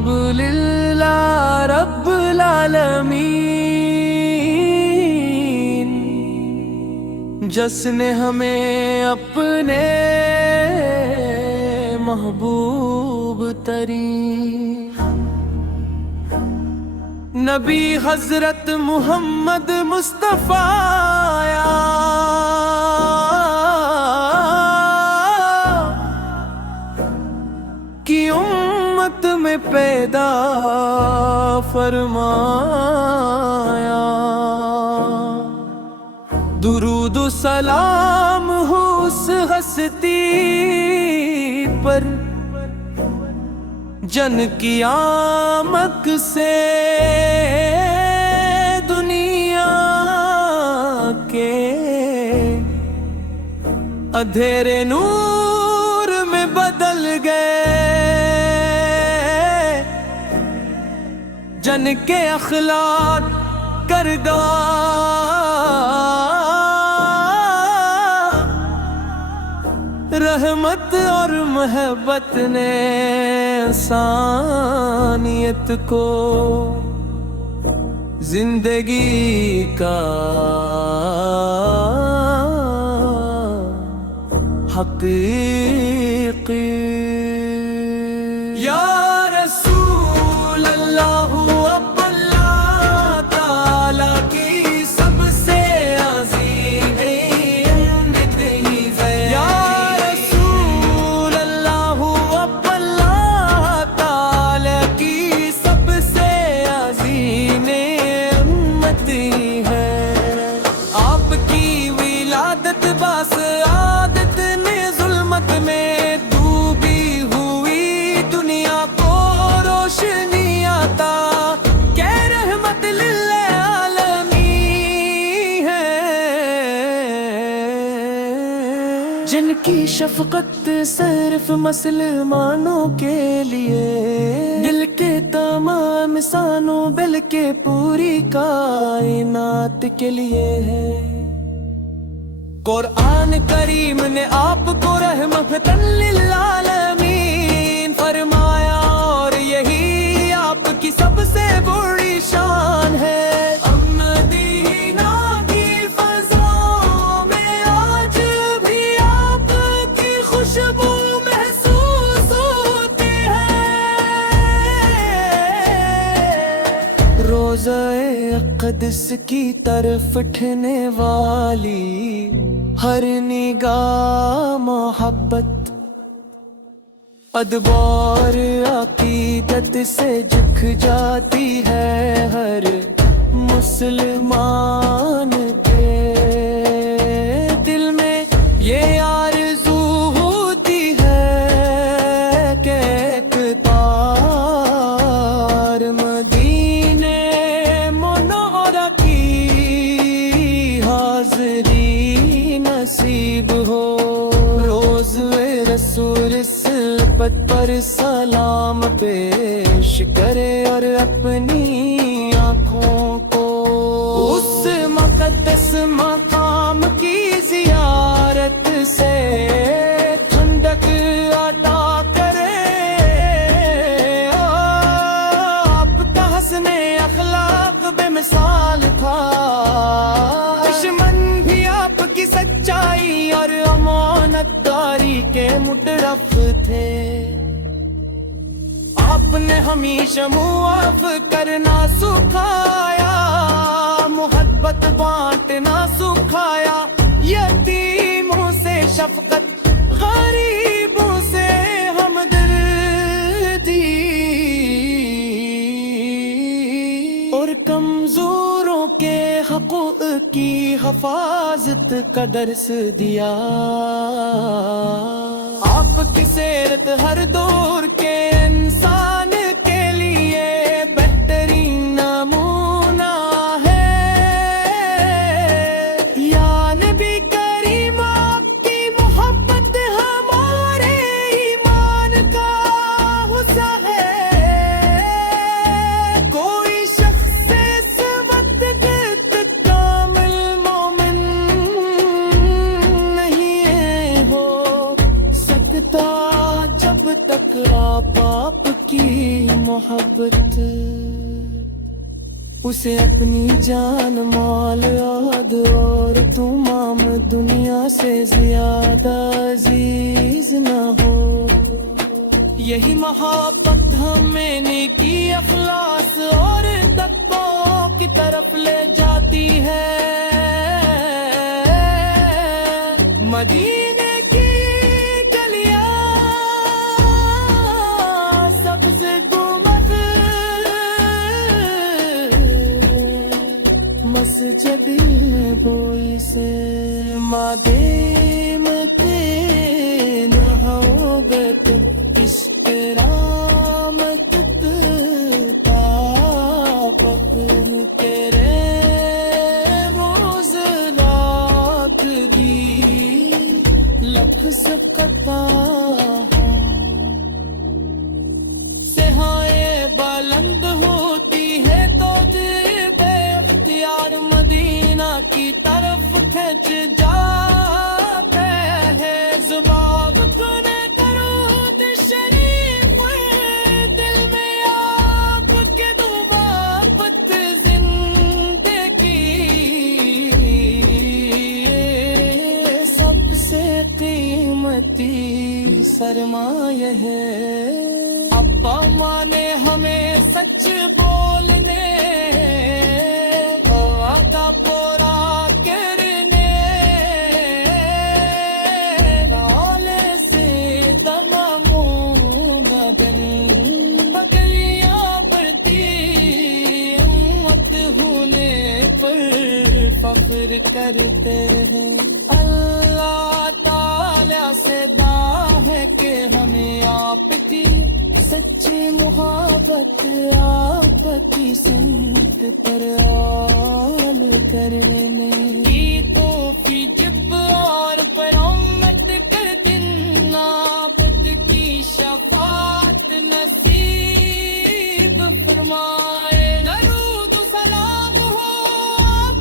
الحمدللہ رب العالمین، جس نے ہمیں اپنے محبوب ترین نبی حضرت محمد مصطفیٰ کی امت میں پیدا فرمایا۔ درود و سلام ہو اس ہستی پر جن کی آمد سے دنیا کے اندھیرے نور میں بدل گئے، جن کے اخلاق کردار رحمت اور محبت نے انسانیت کو زندگی کا حقیقی یا رسول اللہ اللہ تعالی کی سب سے عظیم نعمت ہی ہے۔ یا رسول اللہ اللہ تعالی کی سب سے عظیم نعمت ہی ہے۔ آپ کی ولادت باس عادت نے ظلمت میں ڈوبی ہوئی دنیا کو روشنی عطا کہ رحمت للعالمین ہے۔ جن کی شفقت صرف مسلمانوں کے لیے، دل کے تمام انسانوں بلکہ پوری کائنات کے لیے ہے۔ قرآن کریم نے آپ کو رحمت للعالمین فرمایا، اور یہی آپ کی سب سے بڑی شان ہے۔ مدینہ کی فضاؤں میں آج بھی آپ کی خوشبو محسوس ہوتی ہے۔ روضہ اقدس کی طرف اٹھنے والی ہر نگاہ محبت، ادبار عقیدت سے جھک جاتی ہے ہر مسلمان کے دل میں۔ یہ آرزو ہوتی ہے کہ ایک بار مدینے منورہ کی حاضری نصیب ہو۔ روز رسول سلپت پر سلام پیش کرے اور اپنی آنکھوں کو اس مقدس مقام کی زیارت سے ٹھنڈک عطا کرے۔ آپ کا حسن اخلاق بے مثال تھا، دشمن بھی آپ کی سچائی اور امانت داری کے مترف تھے۔ آپ نے ہمیشہ معاف کرنا سکھایا، محبت بانٹنا سکھایا، یتیموں سے شفقت، غریبوں سے ہمدردی، اور کمزوروں کے حقوق کی حفاظت کا درس دیا۔ آپ کی سیرت ہر دور کے انسان کے لیے بہترین نمونہ ہے۔ یا نبی کریم، آپ کی محبت ہمارے ایمان کا حصہ ہے۔ کوئی شخص باپ کی محبت، اسے اپنی جان مال یاد اور تمام دنیا سے زیادہ عزیز نہ ہو۔ یہی محبت ہمیں نیکی، اخلاص اور تقوی کی طرف لے جاتی ہے۔ مدینے کی گلیاں سبز گنبد، مسجد بوئی سے مادیم کے نہوگت، عشق رامت تابق تیرے روز رات دی لفظ قطع سہائے بلند ہوتی ہے تو بے اختیار مدینہ کی طرف کھینچ جاتے ہیں۔ زباب کنے درود شریف، دل میں آپ کے دوابت زندگی، سب سے قیمتی سرمایہ ہے۔ ابا ماں نے ہمیں سچ بولنے، وعدہ پورا کرنے، نالے سے دماموں بدن بگلیاں بڑھتی، امت ہونے پر فخر کرتے ہیں۔ اللہ تعالیٰ سے دعا ہے کہ ہمیں آپ کی سچی محبت، آپ کی سنت پر عمل کرنے کی توفیق جب اور پر امت کر دن، آپ کی شفاعت نصیب فرمائے۔ درود و سلام ہو آپ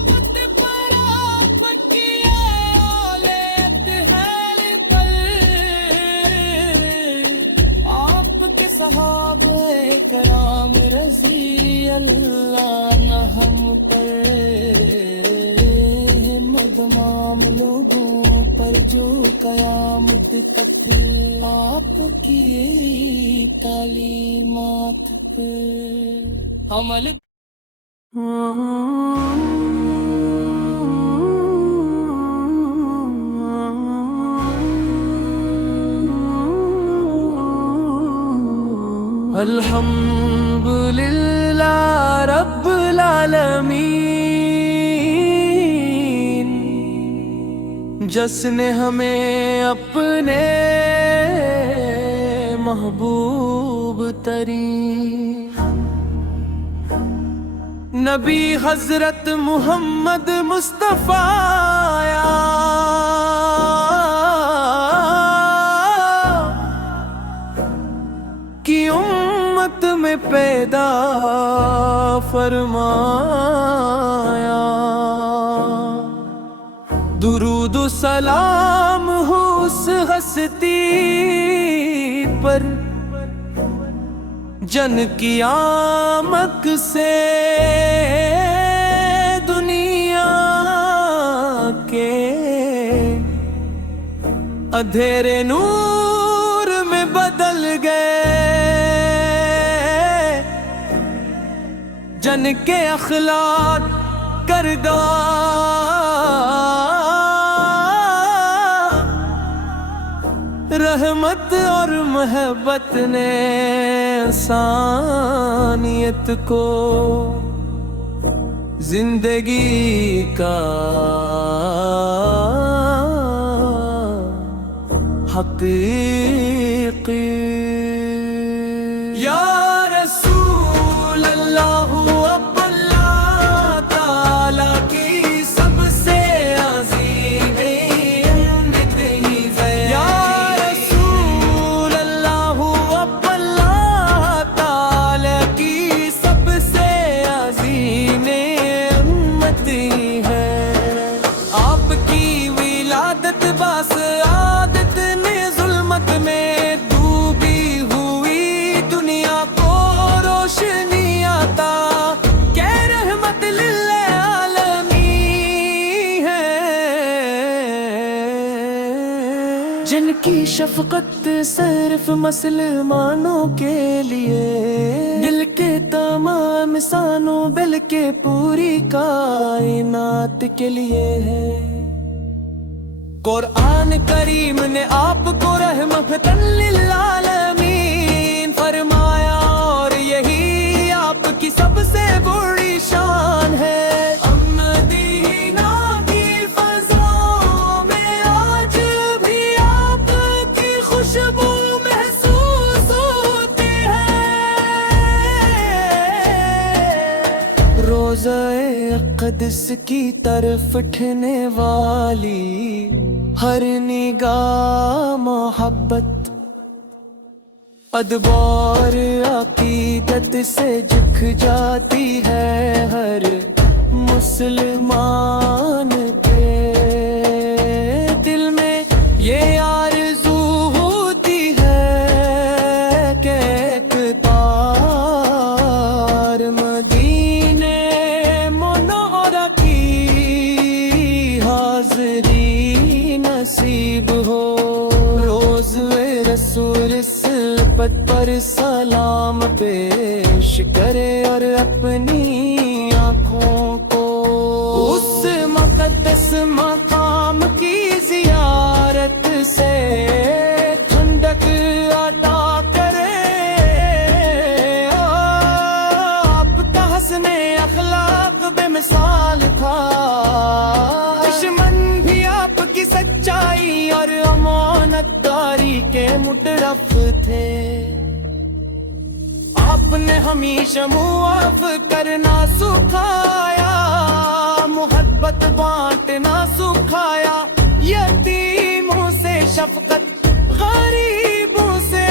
پر، آپ کی آل اطہار پر، آپ کے صحابہ کرام رضی اللہ عنہم پر، مدمام لوگوں پر جو قیامت تک آپ کی تعلیمات پر عمل۔ الحمدللہ رب العالمین، جس نے ہمیں اپنے محبوب ترین نبی حضرت محمد مصطفیٰ کی امت میں پیدا فرمایا۔ درود و سلام ہو اس ہستی پر، جن کی آمد سے دنیا کے اندھیرے نور میں بدل گئے، جن کے اخلاق کردار رحمت اور محبت نے انسانیت کو زندگی کا حقیقی یا رسول اللہ، اب اللہ تعالیٰ کی سب سے عظیم نعمت ہی ہے۔ یا رسول اللہ، اب اللہ تعالیٰ کی سب سے عظیم نعمت ہی ہے۔ آپ کی ولادت باس عادت نے ظلمت میں ڈوبی ہوئی شفقت صرف مسلمانوں کے لیے، دل کے تمام انسانوں بلکہ پوری کائنات کے لیے ہے۔ قرآن کریم نے آپ کو رحمت للعالمین فرمایا، اور یہی آپ کی سب سے بڑی شان ہے۔ مدینہ کی فضاؤں میں آج بھی آپ کی خوشبو محسوس ہوتی ہے۔ روضہ اقدس کی طرف اٹھنے والی ہر نگاہ محبت، ادب اور عقیدت سے جھک جاتی ہے ہر مسلمان کے دل میں۔ یہ آرزو ہوتی ہے کہ ایک بار مدینے منورہ کی حاضری نصیب ہو۔ روضہ رسول سلپت پر سلام پیش کرے اور اپنی آنکھوں کو اس مقدس مقام کی زیارت سے ٹھنڈک عطا کرے۔ آپ کا حسن اخلاق بے مثال تھا، دشمن بھی آپ کی سچائی اور امانت داری کے مترف تھے۔ آپ نے ہمیشہ معاف کرنا سکھایا، محبت بانٹنا سکھایا، یتیموں سے شفقت، غریبوں سے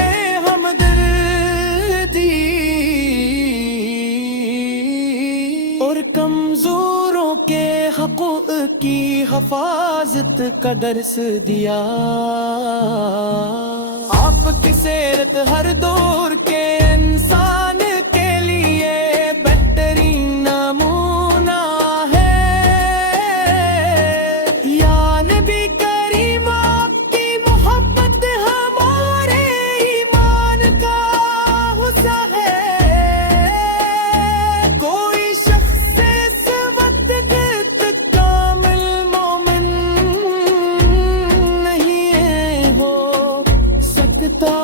ہمدردی، اور کمزوروں کے حقوق کی حفاظت کا درس دیا۔ آپ کی سیرت ہر دور کے انسان کے لیے بہترین نمونہ ہے۔ یا نبی کریم، آپ کی محبت ہمارے ایمان کا حصہ ہے۔ کوئی شخص اس وقت کامل مومن نہیں ہو سکتا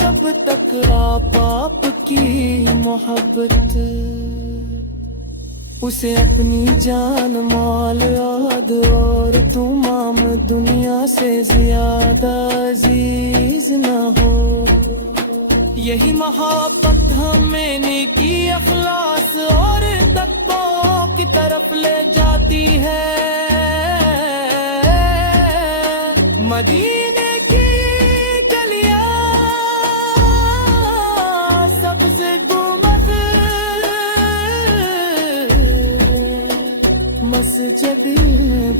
جب تک آپ کی محبت اسے اپنی جان مال یاد اور تمام دنیا سے زیادہ عزیز نہ ہو۔ یہی محبت ہمیں نیکی، اخلاص اور تقوی کی طرف لے جاتی ہے۔ مدینے کی گلیاں سبز گنبد، مسجد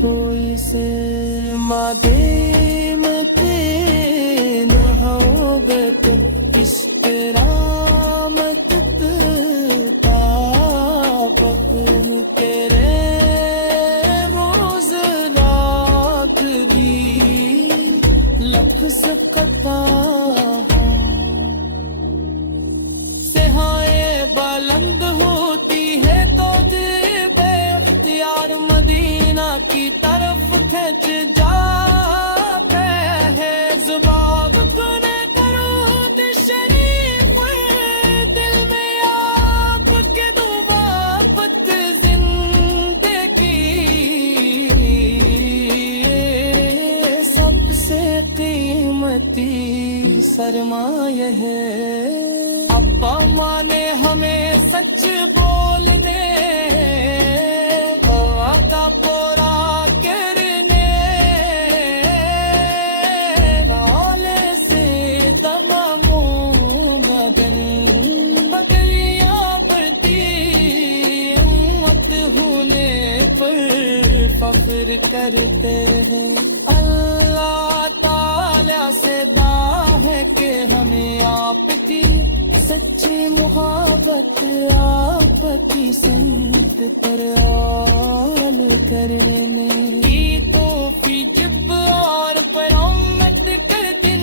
بوئی سے مادیم کے نہوگت، اس کرامت تابق کرے روز رات دی لفظ قطع سہائے بلند ہوتی ہے تو دل بے اختیار مدینہ کی طرف کھینچ جاتا ہے۔ زباب کنے درود شریف، دل میں آپ کے دوابت زندگی، سب سے قیمتی سرمایہ ہے۔ ابا ماں نے ہمیں سچ بولنے، وعدہ پورا کرنے، نالے سے تمام بدن بکریاں بڑھتی، امت ہونے پر فخر کرتے ہیں۔ اللہ تعالیٰ سے دعا ہے کہ ہمیں آپ کی سچی محبت، آپ کی سمت پر عمل کرنے کی توفیق جب اور پر امت کر دن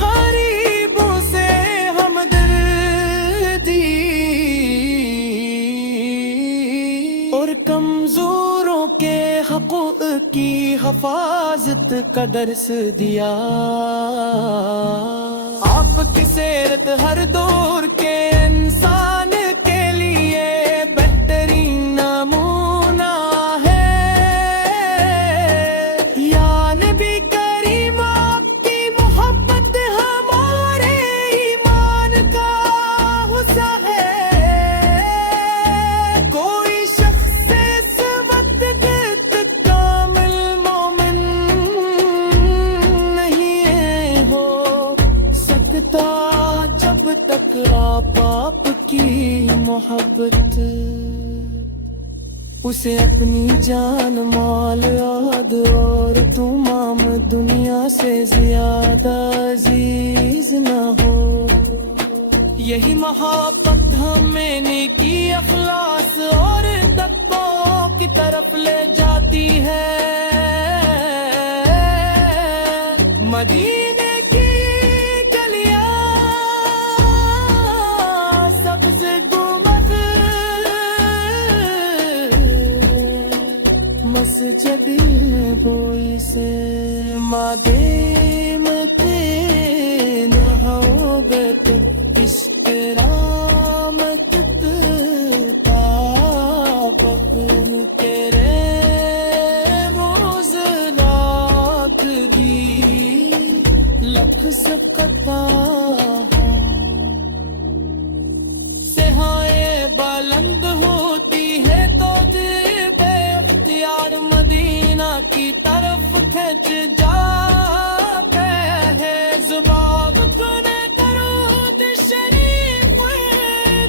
غریبوں سے ہمدردی اور کمزوروں کے حقوق کی حفاظت کا درس دیا۔ آپ کی سیرت ہر دور کے انسان کے لیے بہترین نمونہ ہے۔ یا نبی کریم آپ کی محبت ہمارے ایمان کا حصہ ہے۔ کوئی شخص اس وقت کامل مومن نہیں ہو سکتا جب تک آپ کی محبت اسے اپنی جان مال یاد اور تمام دنیا سے زیادہ عزیز نہ ہو۔ یہی محبت ہمیں نیکی اخلاص اور تقوی کی طرف لے جاتی ہے۔ مدینے کی گلیاں سبز گنبد مسجد بوئی سے مادیم کے نہوبت اس کرامت تابق تیرے روز رات دی لفظ قطع سہائے بلند ہوتی ہے تو بے اختیار مدینہ کی طرف کھینچ جاتا ہے۔ زبان کنے درود شریف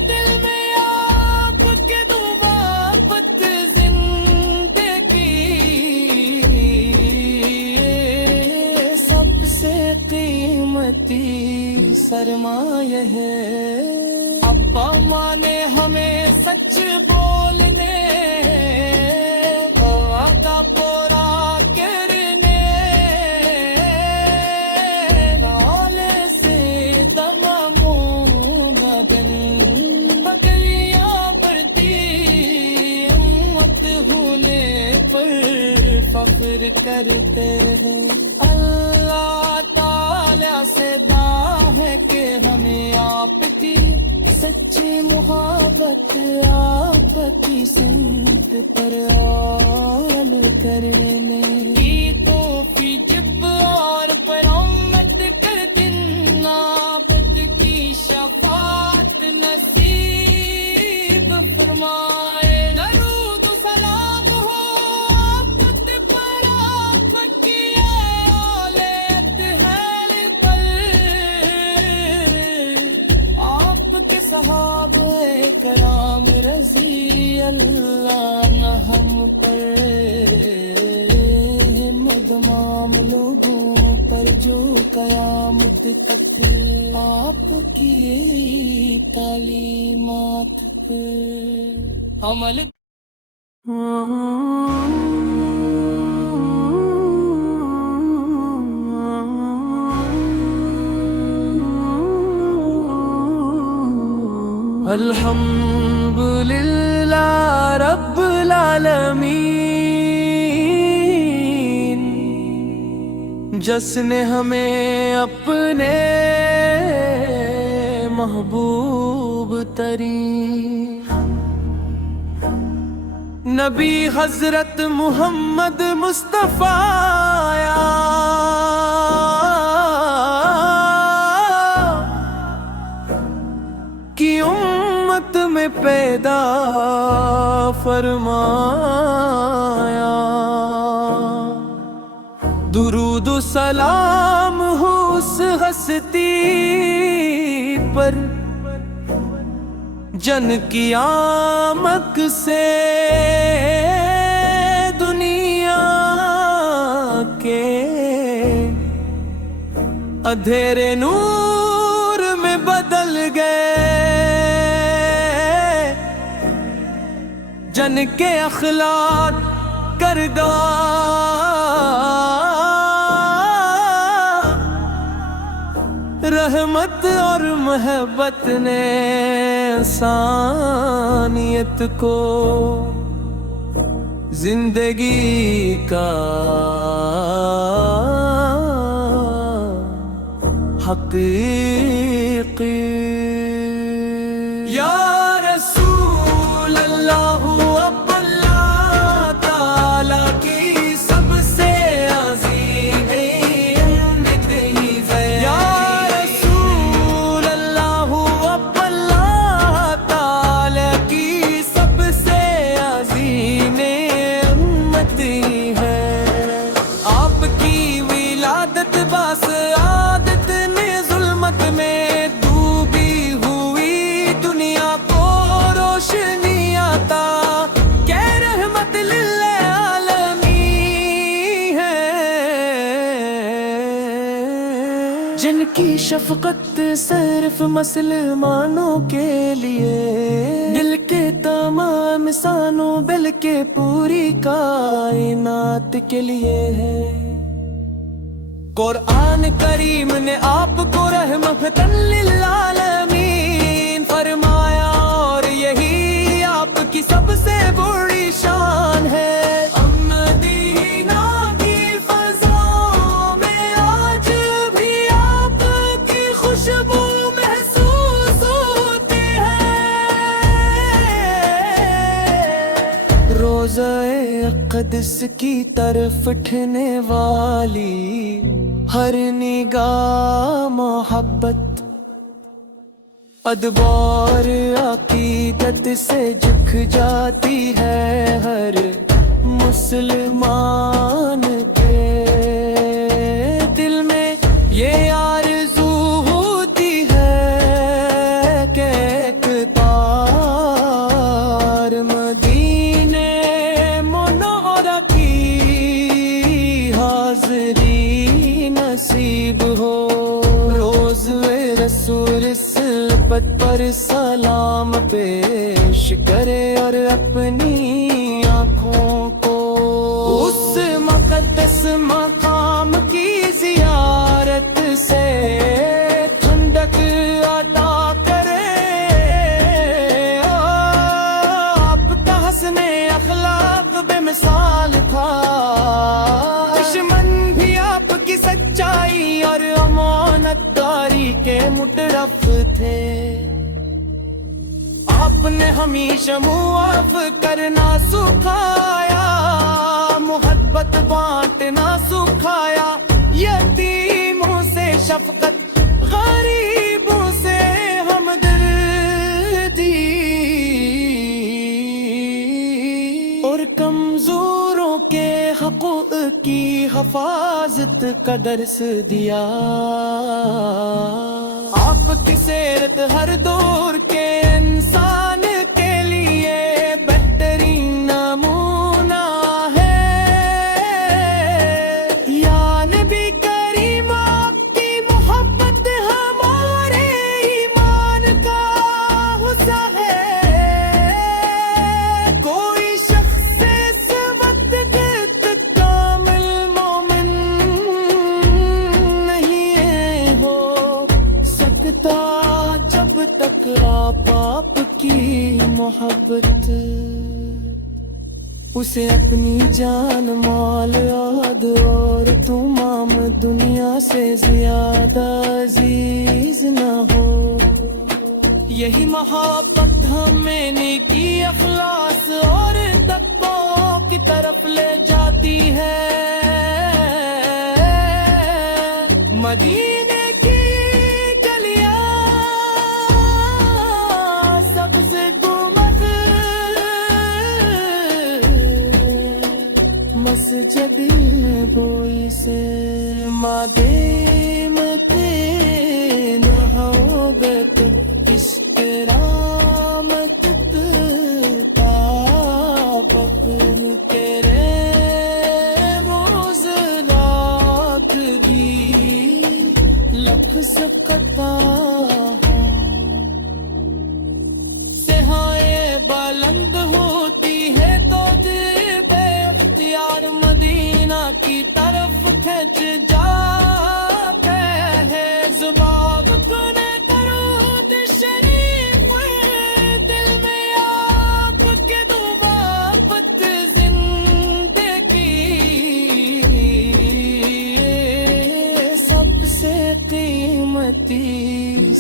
دل میں آپ کے دوابت زندگی سب سے قیمتی سرمایہ ہے۔ ابا ماں نے ہمیں سچ بولنے کا پورا کرنے نالے سے دماموں بدن بگلیاں بڑھتی امت ہونے پر فخر کرتے ہیں۔ اللہ تعالیٰ سے دعا ہے کہ ہمیں آپ کی سچی محبت آپ کی سمت پر عمل کرنے کی توفیق جب اور پر امت کر دن آفت کی شفاعت نصیب فرمائے۔ درود و سلام ہو آفت پر آپ کی آل اطہار پر، آپ کے صحابہ کرام رضی اللہ عنہ ہم پر، مدمام لوگوں پر جو قیامت تک آپ کی تعلیمات پر عمل الحمدللہ رب العالمین جس نے ہمیں اپنے محبوب ترین نبی حضرت محمد مصطفیٰ کی امت میں پیدا فرمایا۔ درود و سلام ہو اس ہستی پر جن کی آمد سے دنیا کے اندھیرے نور میں بدل گئے، جن کے اخلاق کردار رحمت اور محبت نے انسانیت کو زندگی کا حقیقی یا رسول اللہ اب اللہ تعالی کی سب سے عظیم امت ہی ہے یا رسول اللہ اب اللہ تعالی کی سب سے عظیم امت ہی ہے آپ کی ولادت باس عادت نے ظلمت میں ڈوبی ہوئی دنیا کو روشنی عطا کہ رحمت للعالمین ہے جن کی شفقت صرف مسلمانوں کے لیے دل کے تمام انسانوں بلکہ پوری کائنات کے لیے ہے قرآن کریم نے آپ کو رحمت للعالمین فرمایا اور یہی آپ کی سب سے بڑی شان ہے مدینہ کی فضاؤں میں آج بھی آپ کی خوشبو محسوس ہوتی ہے روضہ اقدس کی طرف اٹھنے والی ہر نگاہ محبت ادبار عقیدت سے جھک جاتی ہے ہر مسلمان کے دل میں یہ آرزو ہوتی ہے کہ ایک بار مدینے منورہ کی حاضری نصیب ہو روز رسول سلپت پر سلام پیش کرے اور اپنی آنکھوں کو اس مقدس مقام کی زیارت سے ٹھنڈک عطا کرے آپ کا حسن اخلاق بے مثال تھا دشمن بھی آپ کی سچائی اور امانت داری کے مترف تھے آپ نے ہمیشہ معاف کرنا سکھایا محبت بانٹنا سکھایا یتیموں سے شفقت غریبوں سے ہمدردی اور کمزوروں کے حقوق کی حفاظت کا درس دیا آپ کی سیرت ہر دور کے انسان کے لیے بہترین نمونہ ہے یا نبی کریم آپ کی محبت ہمارے ایمان کا حصہ ہے کوئی شخص اس وقت کامل مومن نہیں ہو سکتا جب تک آپ کی محبت اسے اپنی جان مال یاد اور تمام دنیا سے زیادہ عزیز نہ ہو یہی محبت ہمیں نیکی اخلاص اور تقوی کی طرف لے جاتی ہے مدینے کی گلیاں سبز گنبد مسجد بوئی سے مادیم کے نہوگت اس کرامت تابق کے رے روز رات بھی لفظ قطع سہائے بلند ہوتی ہے تو بے اختیار مدینہ کی طرف کھینچ جاتے ہیں زبان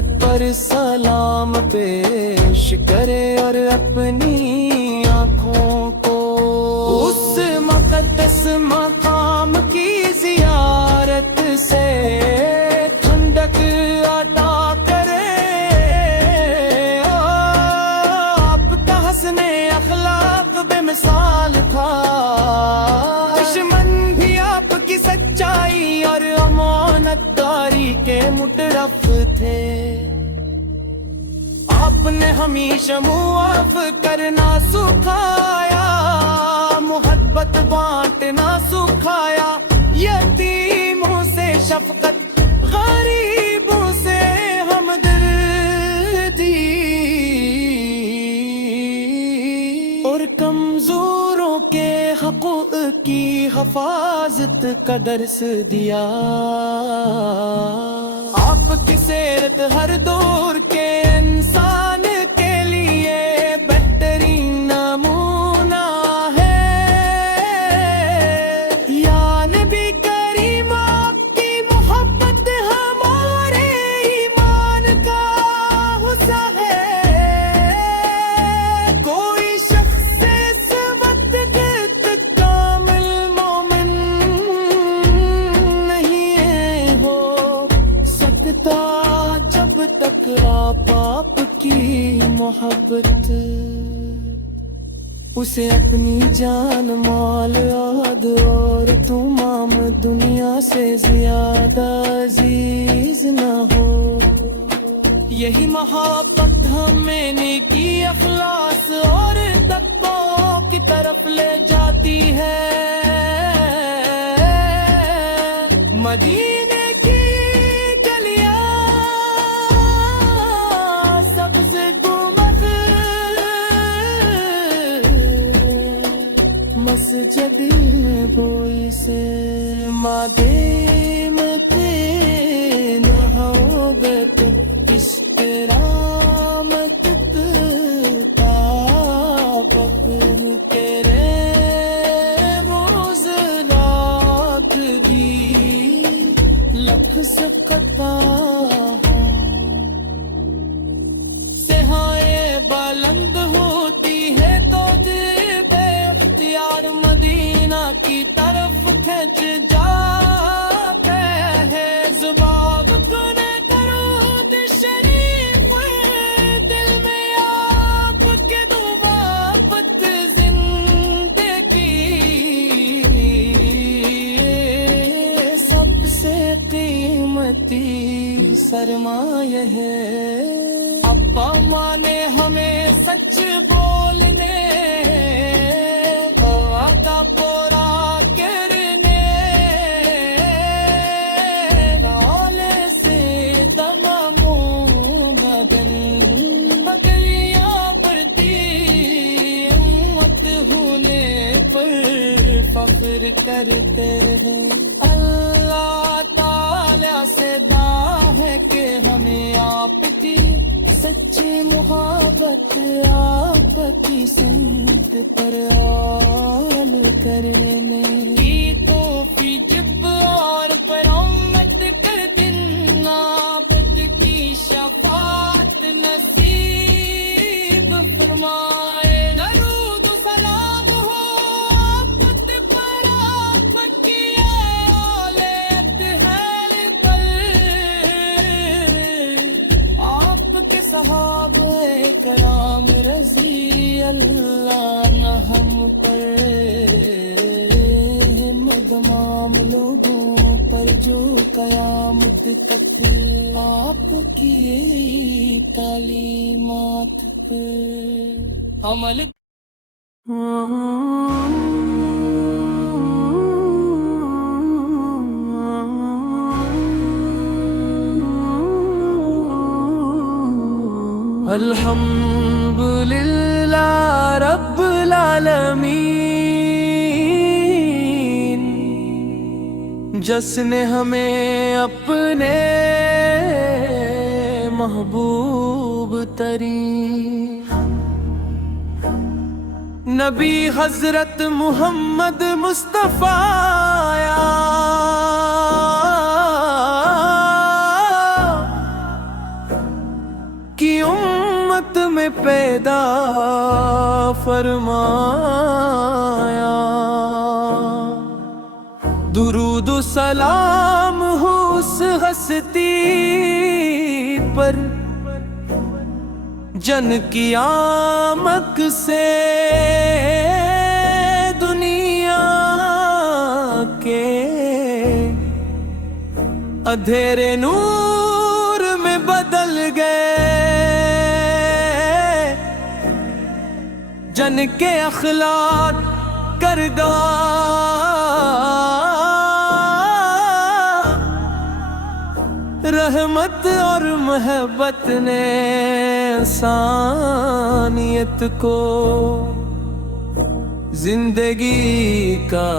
محبت پر سلام پیش کرے اور اپنی آنکھوں کو اس مقدس مقام کی زیارت سے ٹھنڈک عطا کرے۔ آپ کا حسن اخلاق بے مثال تھا، دشمن بھی آپ کی سچائی اور امانت داری کے مترف تھے۔ آپ نے ہمیشہ معاف کرنا سکھایا، محبت بانٹنا سکھایا، یتیموں سے شفقت، غریبوں سے ہمدردی اور کمزوروں کے حقوق کی حفاظت کا درس دیا۔ آپ کی سیرت ہر دور کے انسان کے لیے بہترین نمونہ ہے۔ یا نبی کریم، آپ کی محبت ہمارے ایمان کا حصہ ہے۔ کوئی شخص اس وقت کامل مومن نہیں ہو سکتا جب تک آپ کی محبت اسے اپنی جان، مال، یاد اور تمام دنیا سے زیادہ عزیز نہ ہو۔ یہی محبت ہمیں نیکی، اخلاص اور تقوی کی طرف لے جاتی ہے۔ مدینے کی گلیاں سبز گنبد، مسجد میں بوئی سے مادیم تین ہوگت، اس کرامت تابق کرے روز رات دی لکھ سکتا سہائے بلند ہوتی ہے تو بے اختیار مدینہ کی طرف کھینچ جاتے ہیں۔ زبان کنے درود شریف، دل میں آپ کے دوابت زندگی سب سے قیمتی سرمایہ ہے۔ ابا ماں نے ہمیں سچ بولنے، وعدہ پورا کرنے، نالے سے دماموں بدن بگلیاں بڑھتی، امت ہونے پر فخر کرتے ہیں۔ اللہ تعالیٰ سے دعا ہے کہ ہمیں آپ کی سچی محبت، آپ کی سمت پر عمل کرنے کی توفیق جب اور پر امت کر دینا، آفت کی شفاعت نصیب فرمائے۔ درود و سلام ہو آفت پر، آپ کی آل اطہار پر، آپ کے صحابہ کرام رضی اللہ عنہم پر، تمام لوگوں پر جو قیامت تک آپ کی تعلیمات پر عمل۔ الحمدللہ رب العالمین، جس نے ہمیں اپنے محبوب ترین نبی حضرت محمد مصطفیٰ امت میں پیدا فرمایا. درود و سلام ہو اس ہستی پر جن کی آمد سے دنیا کے اندھیرے نور میں بدل گئے. جن کے اخلاق کردار رحمت اور محبت نے انسانیت کو زندگی کا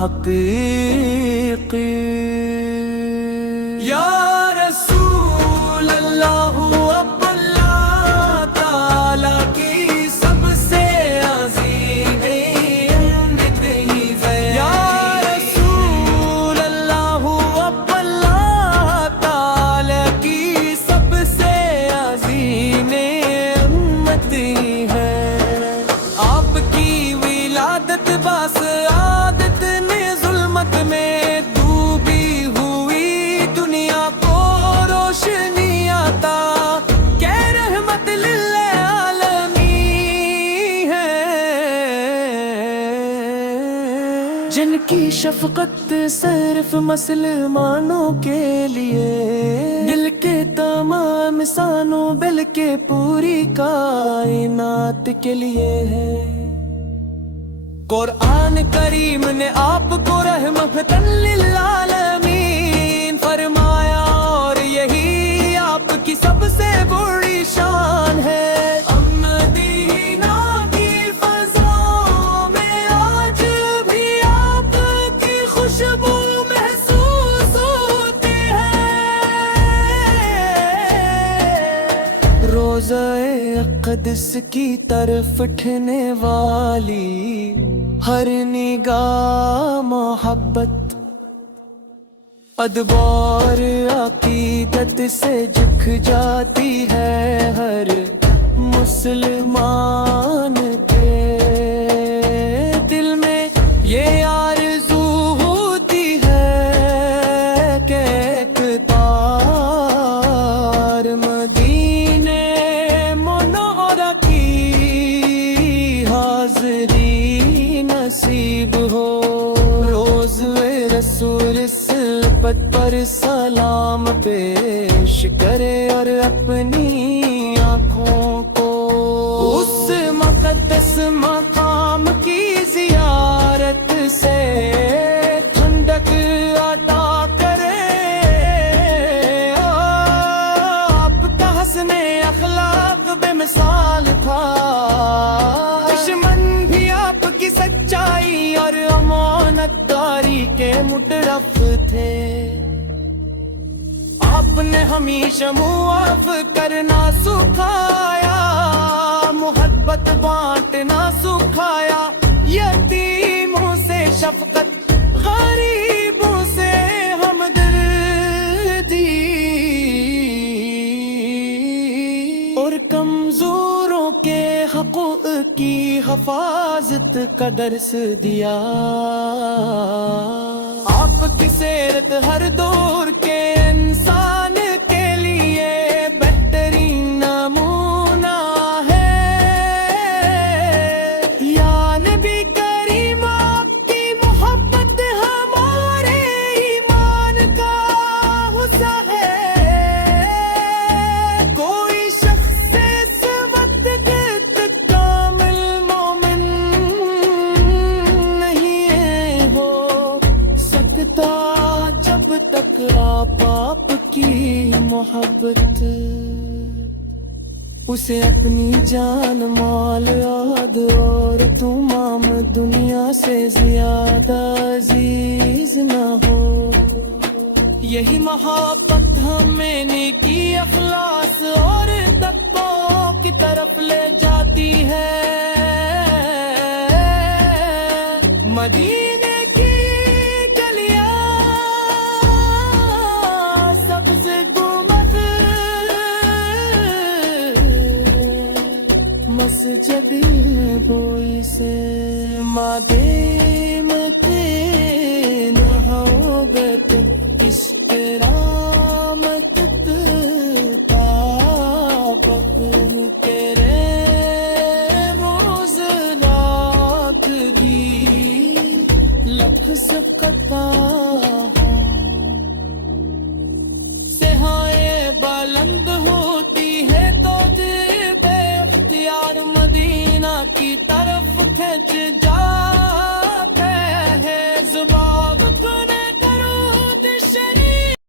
حقیقی. یا رسول اللہ اب اللہ تعالی کی سب سے عظیم امت ہی ہے. یا رسول اللہ اب اللہ تعالی کی سب سے عظیم امت ہی ہے. آپ کی ولادت باس عادت نے ظلمت میں ڈوبی ہوئی دنیا کو روشنی عطا کہ رحمت للعالمین ہے. جن کی شفقت صرف مسلمانوں کے لیے دل کے تمام انسانوں بلکہ پوری کائنات کے لیے ہے. قرآن کریم نے آپ کو رحمت للعالمین فرمایا اور یہی آپ کی سب سے بڑی شان ہے. مدینہ کی فضاؤں میں آج بھی آپ کی خوشبو محسوس ہوتی ہے. روضہ اقدس کی طرف اٹھنے والی ہر نگاہ محبت ادبار عقیدت سے جھک جاتی ہے. ہر مسلمان کے دل میں یہ آرزو ہوتی ہے کہ ایک بار مدینے منورہ کی حاضری نصیب ہو. روز رسول سلپت پر سلام پیش کرے اور اپنی آنکھوں کو اس مقدس مقام کی زیارت سے ٹھنڈک عطا کرے. آپ کا حسن اخلاق بے مثال تھا. دشمن بھی آپ کی سچائی اور امانت داری کے مترف تھے. آپ نے ہمیشہ معاف کرنا سکھایا, محبت بانٹنا سکھایا, یتیموں سے شفقت, غریبوں سے ہمدردی اور کمزوروں کے حقوق کی حفاظت کا درس دیا. آپ کی سیرت ہر دور کے انسان کے لیے بہترین نمونہ ہے. یا نبی کریم آپ کی محبت ہمارے ایمان کا حصہ ہے. کوئی شخص اس وقت کامل مومن نہیں ہو سکتا جب تک آپ کی محبت اسے اپنی جان مال یاد اور تمام دنیا سے زیادہ عزیز نہ ہو. یہی محبت ہمیں نیکی اخلاص اور تقوی کی طرف لے جاتی ہے. مدینے کی گلیاں سبز جدی بوئی سے مادیم کے نہوگت اشترامت تابق تیرے روز رات دی لکھ سکتا سہائے بلند ہوتی ہے تو بے اختیار مدینہ کی طرف کھینچ